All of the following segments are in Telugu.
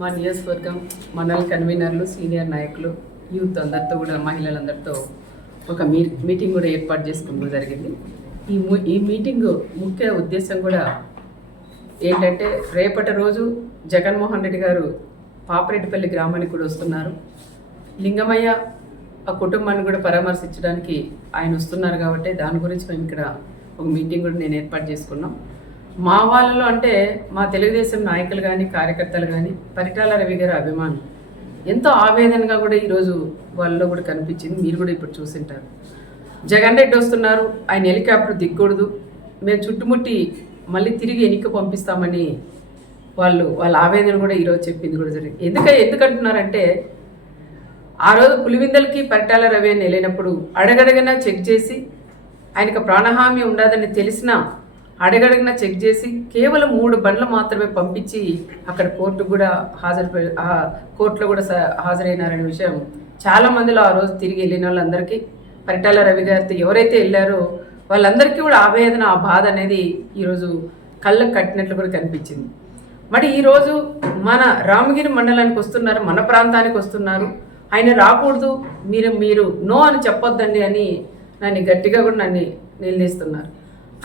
మా నియోజకవర్గం మండల కన్వీనర్లు, సీనియర్ నాయకులు, యూత్ అందరితో కూడా మహిళలందరితో ఒక మీటింగ్ కూడా ఏర్పాటు చేసుకోవడం జరిగింది. ఈ మీటింగ్ ముఖ్య ఉద్దేశం కూడా ఏంటంటే, రేపటి రోజు జగన్మోహన్ రెడ్డి గారు పాపరెడ్డిపల్లి గ్రామానికి కూడా వస్తున్నారు. లింగమయ్య ఆ కుటుంబాన్ని కూడా పరామర్శించడానికి ఆయన వస్తున్నారు కాబట్టి దాని గురించి మేము ఇక్కడ ఒక మీటింగ్ కూడా నేను ఏర్పాటు చేసుకున్నాం. మా వాళ్ళలో అంటే మా తెలుగుదేశం నాయకులు కానీ కార్యకర్తలు కానీ పరిటాల రవి గారి అభిమానం ఎంతో ఆవేదనగా కూడా ఈరోజు వాళ్ళలో కూడా కనిపించింది. మీరు కూడా ఇప్పుడు చూసింటారు. జగన్ రెడ్డి వస్తున్నారు, ఆయన హెలికాప్టర్ దిక్కకూడదు, మేము చుట్టుముట్టి మళ్ళీ తిరిగి ఎన్నిక పంపిస్తామని వాళ్ళ ఆవేదన కూడా ఈరోజు చెప్పింది కూడా జరిగింది. ఎందుకంటున్నారంటే, ఆ రోజు పులివిందలకి పరిటాల రవి అని వెళ్ళినప్పుడు అడగడగనా చెక్ చేసి ఆయనకు ప్రాణహామీ ఉండదని తెలిసినా అడగడగిన చెక్ చేసి కేవలం 3 బండ్లు మాత్రమే పంపించి అక్కడ కోర్టులో కూడా హాజరైనారనే విషయం చాలా మందిలో ఆ రోజు తిరిగి వెళ్ళిన వాళ్ళందరికీ, పరిటాల రవి గారితో ఎవరైతే వెళ్ళారో వాళ్ళందరికీ కూడా ఆవేదన, ఆ బాధ అనేది ఈరోజు కళ్ళకు కట్టినట్లు కూడా కనిపించింది. మరి ఈరోజు మన రామగిరి మండలానికి వస్తున్నారు, మన ప్రాంతానికి వస్తున్నారు, ఆయన రాకూడదు, మీరు నో అని చెప్పొద్దండి అని నన్ను గట్టిగా కూడా నిలదీస్తున్నారు.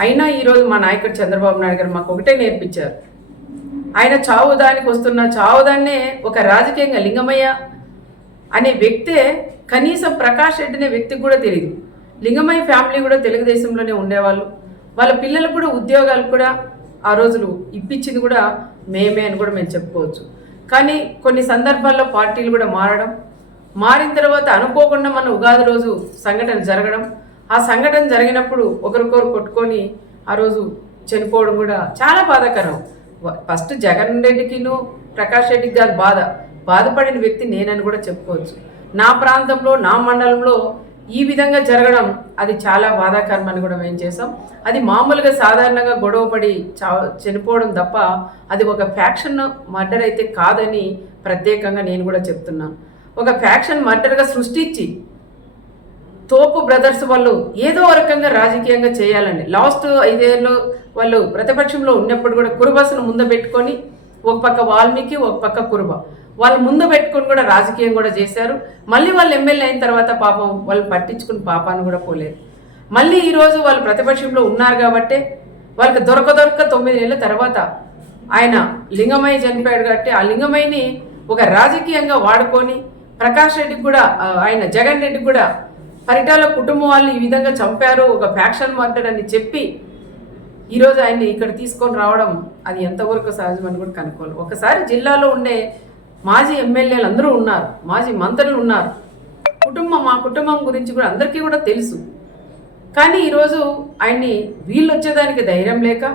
అయినా ఈరోజు మా నాయకుడు చంద్రబాబు నాయుడు గారు మాకు ఒకటే నేర్పించారు. ఆయన చావుదానికి వస్తున్న చావుదాన్నే ఒక రాజకీయంగా లింగమయ్య అనే వ్యక్తే కనీసం ప్రకాష్ రెడ్డి అనే వ్యక్తికి కూడా తెలియదు. లింగమయ్య ఫ్యామిలీ కూడా తెలుగుదేశంలోనే ఉండేవాళ్ళు. వాళ్ళ పిల్లలకు కూడా ఉద్యోగాలు కూడా ఆ రోజులు ఇప్పించింది కూడా మేమే అని కూడా మేము చెప్పుకోవచ్చు. కానీ కొన్ని సందర్భాల్లో పార్టీలు కూడా మారిన తర్వాత అనుకోకుండా మన ఉగాది రోజు సంఘటన జరగడం, ఆ సంఘటన జరిగినప్పుడు ఒకరికొకరు కొట్టుకొని ఆ రోజు చనిపోవడం కూడా చాలా బాధాకరం. ఫస్ట్ జగన్ రెడ్డికిను ప్రకాష్ రెడ్డికి కాదు బాధపడిన వ్యక్తి నేనని కూడా చెప్పుకోవచ్చు. నా ప్రాంతంలో, నా మండలంలో ఈ విధంగా జరగడం అది చాలా బాధాకరం అని కూడా మేము చేసాం. అది మామూలుగా సాధారణంగా గొడవపడి చనిపోవడం తప్ప అది ఒక ఫ్యాక్షన్ మర్డర్ అయితే కాదని ప్రత్యేకంగా నేను కూడా చెప్తున్నాను. ఒక ఫ్యాక్షన్ మర్డర్గా సృష్టించి తోపు బ్రదర్స్ వాళ్ళు ఏదో రకంగా రాజకీయంగా చేయాలండి. లాస్ట్ 5 ఏళ్ళు వాళ్ళు ప్రతిపక్షంలో ఉన్నప్పుడు కూడా కురుబస్సును ముందు పెట్టుకొని ఒక పక్క వాల్మీకి, ఒక పక్క కురుబ వాళ్ళు ముందు పెట్టుకొని కూడా రాజకీయం కూడా చేశారు. మళ్ళీ వాళ్ళు ఎమ్మెల్యే అయిన తర్వాత పాపం వాళ్ళు పట్టించుకుని పాపాన్ని కూడా పోలేదు. మళ్ళీ ఈరోజు వాళ్ళు ప్రతిపక్షంలో ఉన్నారు కాబట్టి వాళ్ళకి దొరక 9 ఏళ్ళ తర్వాత ఆయన లింగమయ్య చనిపోయాడు కాబట్టి ఆ లింగమయ్యని ఒక రాజకీయంగా వాడుకొని ప్రకాష్ రెడ్డికి కూడా, ఆయన జగన్ రెడ్డికి కూడా పరిటాల కుటుంబం వాళ్ళు ఈ విధంగా చంపారు, ఒక ఫ్యాక్షన్ మర్డర్ అని చెప్పి ఈరోజు ఆయన్ని ఇక్కడ తీసుకొని రావడం అది ఎంతవరకు సహజమని కూడా కనుక్కోవాలి. ఒకసారి జిల్లాలో ఉండే మాజీ ఎమ్మెల్యేలు అందరూ ఉన్నారు, మాజీ మంత్రులు ఉన్నారు, మా కుటుంబం గురించి కూడా అందరికీ కూడా తెలుసు. కానీ ఈరోజు ఆయన్ని వీళ్ళు వచ్చేదానికి ధైర్యం లేక,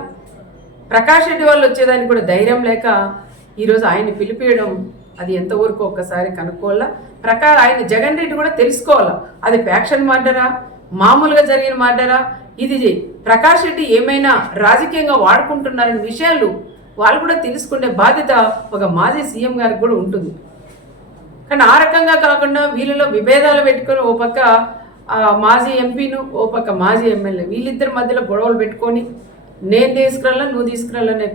ప్రకాష్ రెడ్డి వాళ్ళు వచ్చేదానికి కూడా ధైర్యం లేక ఈరోజు ఆయన్ని పిలిపియడం అది ఎంతవరకు ఒక్కసారి కనుక్కోవాలా. ఆయన జగన్ రెడ్డి కూడా తెలుసుకోవాలా, అది ఫ్యాక్షన్ మర్డరా, మామూలుగా జరిగిన మర్డరా, ఇది ప్రకాష్ రెడ్డి ఏమైనా రాజకీయంగా వాడుకుంటున్నారనే విషయాలు వాళ్ళు కూడా తెలుసుకునే బాధ్యత ఒక మాజీ సీఎం గారికి కూడా ఉంటుంది. కానీ ఆ రకంగా కాకుండా వీళ్ళలో విభేదాలు పెట్టుకొని ఓ పక్క మాజీ ఎంపీను, ఓ పక్క మాజీ ఎమ్మెల్యే వీళ్ళిద్దరి మధ్యలో గొడవలు పెట్టుకొని నేను తీసుకురాలా, నువ్వు తీసుకురాలని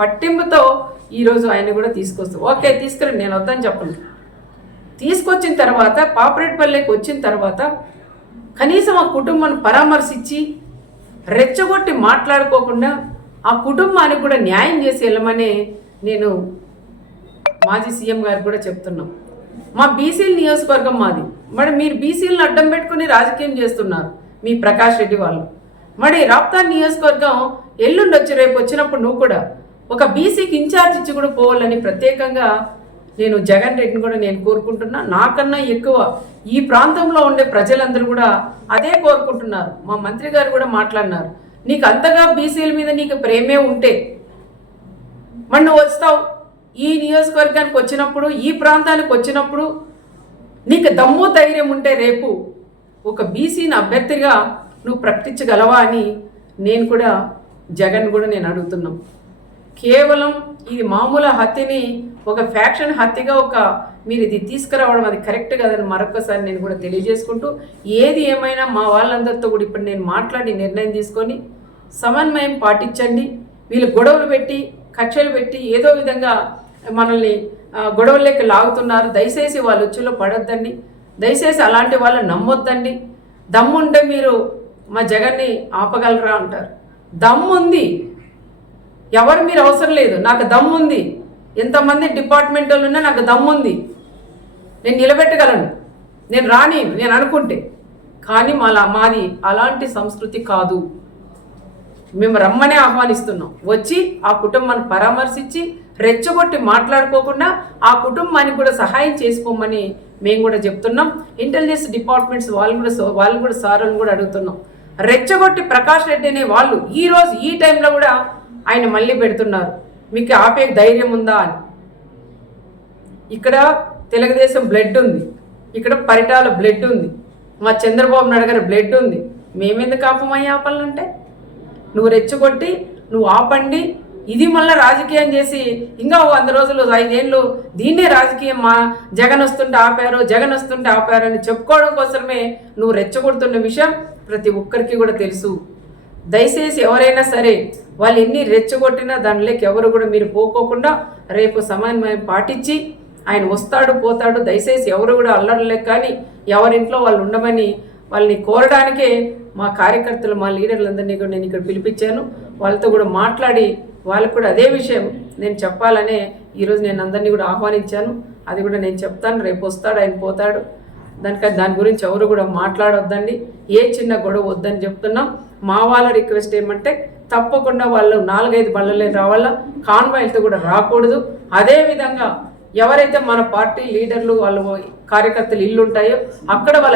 పట్టింపుతో ఈరోజు ఆయన కూడా తీసుకొస్తాం. ఓకే తీసుకురండి, నేను వద్దని చెప్పను. తీసుకొచ్చిన తర్వాత పాపరెడ్డిపల్లికి వచ్చిన తర్వాత కనీసం ఆ కుటుంబాన్ని పరామర్శించి రెచ్చగొట్టి మాట్లాడుకోకుండా ఆ కుటుంబానికి కూడా న్యాయం చేసి వెళ్ళమని నేను మాజీ సీఎం గారికి కూడా చెప్తున్నాం. మా బీసీల నియోజకవర్గం మాది, మరి మీరు బీసీలను అడ్డం పెట్టుకుని రాజకీయం చేస్తున్నారు మీ ప్రకాష్ రెడ్డి వాళ్ళు. మరి రాప్తా నియోజకవర్గం ఎల్లుండి రేపు వచ్చినప్పుడు నువ్వు కూడా ఒక బీసీకి ఇన్ఛార్జ్ ఇచ్చి కూడా పోవాలని ప్రత్యేకంగా నేను జగన్ రెడ్డిని కూడా నేను కోరుకుంటున్నా. నాకన్నా ఎక్కువ ఈ ప్రాంతంలో ఉండే ప్రజలందరూ కూడా అదే కోరుకుంటున్నారు. మా మంత్రి గారు కూడా మాట్లాడినారు, నీకు అంతగా బీసీల మీద నీకు ప్రేమే ఉంటే మరి నువ్వు వస్తావు ఈ నియోజకవర్గానికి వచ్చినప్పుడు, ఈ ప్రాంతానికి వచ్చినప్పుడు నీకు దమ్ము ధైర్యం ఉంటే రేపు ఒక బీసీని అభ్యర్థిగా నువ్వు ప్రకటించగలవా అని నేను కూడా జగన్ కూడా నేను అడుగుతున్నాం. కేవలం ఇది మామూలు హత్యని ఒక ఫ్యాక్షన్ హత్యగా మీరు ఇది తీసుకురావడం అది కరెక్ట్ కాదని మరొకసారి నేను కూడా తెలియజేసుకుంటూ, ఏది ఏమైనా మా వాళ్ళందరితో కూడా ఇప్పుడు నేను మాట్లాడి నిర్ణయం తీసుకొని సమన్వయం పాటించండి. వీళ్ళు గొడవలు పెట్టి కక్షలు పెట్టి ఏదో విధంగా మనల్ని గొడవల్లోకి లాగుతున్నారు. దయచేసి వాళ్ళ ఉచ్చులో పడొద్దండి. దయచేసి అలాంటి వాళ్ళని నమ్మొద్దండి. దమ్ముంటే మీరు మా జగన్ని ఆపగలరా అంటారు. దమ్ముంది, ఎవరు మీరు అవసరం లేదు, నాకు దమ్ముంది. ఎంతమంది డిపార్ట్మెంట్ వాళ్ళు ఉన్నా నాకు దమ్ముంది, నేను నిలబెట్టగలను, నేను రాని నేను అనుకుంటే. కానీ మాది అలాంటి సంస్కృతి కాదు. మేము రమ్మనే ఆహ్వానిస్తున్నాం. వచ్చి ఆ కుటుంబాన్ని పరామర్శించి రెచ్చగొట్టి మాట్లాడుకోకుండా ఆ కుటుంబానికి కూడా సహాయం చేసుకోమని మేము కూడా చెప్తున్నాం. ఇంటెలిజెన్స్ డిపార్ట్మెంట్స్ వాళ్ళు కూడా సార్లను కూడా అడుగుతున్నాం. రెచ్చగొట్టి ప్రకాష్ రెడ్డి అనే వాళ్ళు ఈరోజు ఈ టైంలో కూడా ఆయన మళ్ళీ పెడుతున్నారు. మీకు ఆపే ధైర్యం ఉందా అని. ఇక్కడ తెలుగుదేశం బ్లడ్ ఉంది, ఇక్కడ పరిటాల బ్లడ్ ఉంది, మా చంద్రబాబు నాయుడు గారి బ్లడ్ ఉంది. మేమెందుకు ఆపమయ్యి ఆపాలంటే? నువ్వు రెచ్చగొట్టి నువ్వు ఆపండి, ఇది మళ్ళీ రాజకీయం చేసి ఇంకా 100 రోజులు 5 ఏళ్ళు దీన్నే రాజకీయం, మా జగన్ వస్తుంటే ఆపారు అని చెప్పుకోవడం కోసమే నువ్వు రెచ్చగొడుతున్న విషయం ప్రతి ఒక్కరికి కూడా తెలుసు. దయచేసి ఎవరైనా సరే వాళ్ళు ఎన్ని రెచ్చగొట్టినా దానిలోకి ఎవరు కూడా మీరు పోకోకుండా రేపు సమన్వయం పాటించి ఆయన వస్తాడు పోతాడు. దయచేసి ఎవరు కూడా అల్లర్లేక కానీ ఎవరింట్లో వాళ్ళు ఉండమని వాళ్ళని కోరడానికే మా కార్యకర్తలు మా లీడర్లందరినీ కూడా నేను ఇక్కడ పిలిపించాను. వాళ్ళతో కూడా మాట్లాడి వాళ్ళకు కూడా అదే విషయం నేను చెప్పాలనే ఈరోజు నేను అందరినీ కూడా ఆహ్వానించాను. అది కూడా నేను చెప్తాను. రేపు వస్తాడు, ఆయన పోతాడు. దాని గురించి ఎవరు కూడా మాట్లాడొద్దండి. ఏ చిన్న గొడవ వద్దని చెప్తున్నాం. మా వాళ్ళ రిక్వెస్ట్ ఏమంటే తప్పకుండా వాళ్ళు 4-5 బళ్ళలే రావాలా, కాన్వాయ్లతో కూడా రాకూడదు. అదేవిధంగా ఎవరైతే మన పార్టీ లీడర్లు వాళ్ళు కార్యకర్తలు ఇల్లు ఉంటాయో అక్కడ వాళ్ళ